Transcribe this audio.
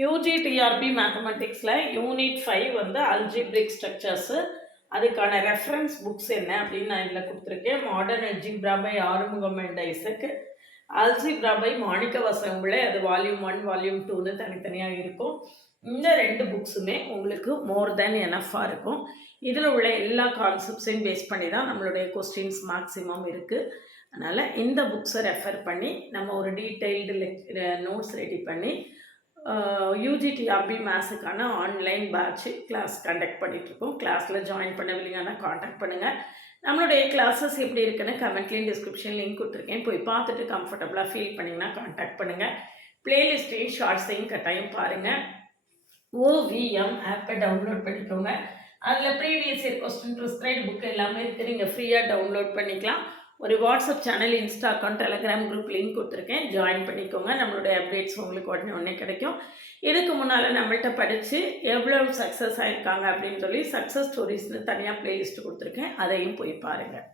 UG TRP மேத்தமெட்டிக்ஸில் unit 5 வந்து algebraic structures. அதுக்கான reference books என்ன அப்படின்னு நான் இதில் கொடுத்துருக்கேன். Modern algebra by Arumugam and Isaac, algebra by Manicka Vasampillai, அது வால்யூம் 1 வால்யூம் 2ன்னு தனித்தனியாக இருக்கும். இந்த 2 புக்ஸுமே உங்களுக்கு மோர் தென் எனஃபாக இருக்கும். இதில் உள்ள எல்லா கான்செப்ட்ஸையும் பேஸ் பண்ணி தான் நம்மளுடைய கொஸ்டின்ஸ் மேக்ஸிமம் இருக்குது. அதனால் இந்த புக்ஸை ரெஃபர் பண்ணி நம்ம ஒரு டீட்டெயில்டு நோட்ஸ் ரெடி பண்ணி யூஜிடிஆர்பி மேத்ஸுக்கான ஆன்லைன் பேட்ச் கிளாஸ் கண்டக்ட் பண்ணிகிட்ருக்கோம். கிளாஸில் ஜாயின் பண்ணவில்லைங்கன்னா காண்டாக்ட் பண்ணுங்கள். நம்மளுடைய கிளாஸஸ் எப்படி இருக்குன்னு கமெண்ட்லேயும் டிஸ்கிரிப்ஷன் லிங்க் கொடுத்துருக்கேன். போய் பார்த்துட்டு கம்ஃபர்டபுளாக ஃபீல் பண்ணிங்கன்னா காண்டாக்ட் பண்ணுங்கள். ப்ளேலிஸ்ட்டையும் ஷார்ட்ஸையும் கட்டாயம் பாருங்கள். ஓவிஎம் ஆப்பை டவுன்லோட் பண்ணிக்கோங்க. அதில் previous year question prescribed book எல்லாமே இருக்குது. நீங்கள் ஃப்ரீயாக டவுன்லோட் பண்ணிக்கலாம். ஒரு WhatsApp channel, Insta account, Telegram group link கொடுத்துருக்கேன். ஜாயின் பண்ணிக்கோங்க. நம்மளுடைய அப்டேட்ஸ் உங்களுக்கு உடனே கிடைக்கும். இதுக்கு முன்னால் நம்மள்கிட்ட படித்து எவ்வளோ சக்ஸஸ் ஆகிருக்காங்க அப்படின்னு சொல்லி சக்ஸஸ் ஸ்டோரிஸ்னு தனியாக ப்ளேலிஸ்ட்டு கொடுத்துருக்கேன். அதையும் போய் பாருங்கள்.